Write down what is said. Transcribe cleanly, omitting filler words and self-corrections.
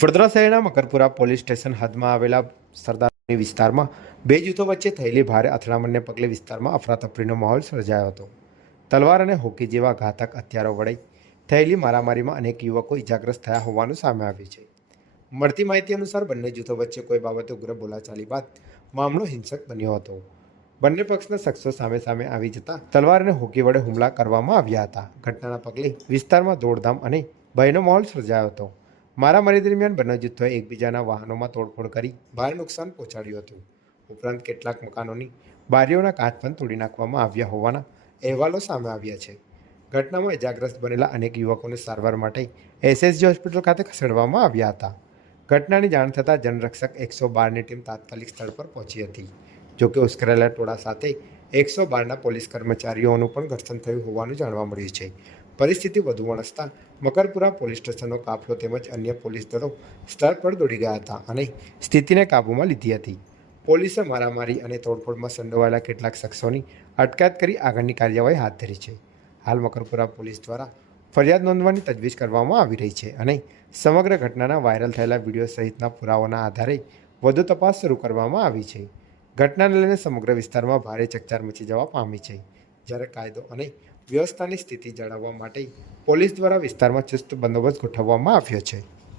વડોદરા શહેરના Makarpura police station હદમાં આવેલા સરદારની વિસ્તારમાં બે જૂથો વચ્ચે થયેલી ભારે અથડામણને પગલે વિસ્તારમાં અફરાતફરીનો માહોલ સર્જાયો હતો. તલવાર અને હોકી જેવા ઘાતક હથિયારો વડે થયેલી મારામારીમાં અનેક યુવકો ઇજાગ્રસ્ત થયા હોવાનું સામે આવ્યું છે. મળતી માહિતી અનુસાર બંને જૂથો વચ્ચે કોઈ બાબતે ઉગ્ર બોલાચાલી બાદ મામલો હિંસક બન્યો હતો. બંને પક્ષના શખ્સો સામે સામે આવી જતા તલવાર અને હોકી વડે હુમલા કરવામાં આવ્યા હતા. ઘટનાના પગલે વિસ્તારમાં દોડધામ અને ભયનો માહોલ સર્જાયો હતો. મારામારી દરમિયાન બંને જૂથોએ એકબીજાના વાહનોમાં તોડફોડ કરી ભારે નુકસાન પહોંચાડ્યું હતું. ઉપરાંત કેટલાક મકાનોની બારીઓના કાચ પણ તોડી નાખવામાં આવ્યા હોવાના અહેવાલો સામે આવ્યા છે. ઘટનામાં ઇજાગ્રસ્ત બનેલા અનેક યુવકોને સારવાર માટે એસએસજી હોસ્પિટલ ખાતે ખસેડવામાં આવ્યા હતા. ઘટનાની જાણ થતાં જનરક્ષક 112ની ટીમ તાત્કાલિક સ્થળ પર પહોંચી હતી. જોકે ઉશ્કેરાયેલા ટોળા સાથે 112ના પોલીસ કર્મચારીઓનું પણ ઘર્ષણ થયું હોવાનું જાણવા મળ્યું છે. પરિસ્થિતિ વધુ વણસતા મકરપુરા પોલીસ સ્ટેશનનો કાફલો તેમજ અન્ય પોલીસ દળો સ્થળ પર દોડી ગયા હતા અને સ્થિતિને કાબૂમાં લીધી હતી. પોલીસે મારામારી અને તોડફોડમાં સંડોવાયેલા કેટલાક શખ્સોની અટકાયત કરી આગળની કાર્યવાહી હાથ ધરી છે. હાલ મકરપુરા પોલીસ દ્વારા ફરિયાદ નોંધવાની તજવીજ કરવામાં આવી રહી છે અને સમગ્ર ઘટનાના વાયરલ થયેલા વિડીયો સહિતના પુરાવાના આધારે વધુ તપાસ શરૂ કરવામાં આવી છે. ઘટનાને લઈને સમગ્ર વિસ્તારમાં ભારે ચકચાર મચી જવા પામી છે. જ્યારે કાયદો અને વ્યવસ્થાની સ્થિતિ જાળવવા માટે પોલીસ દ્વારા વિસ્તારમાં ચુસ્ત બંદોબસ્ત ગોઠવવામાં આવ્યો છે.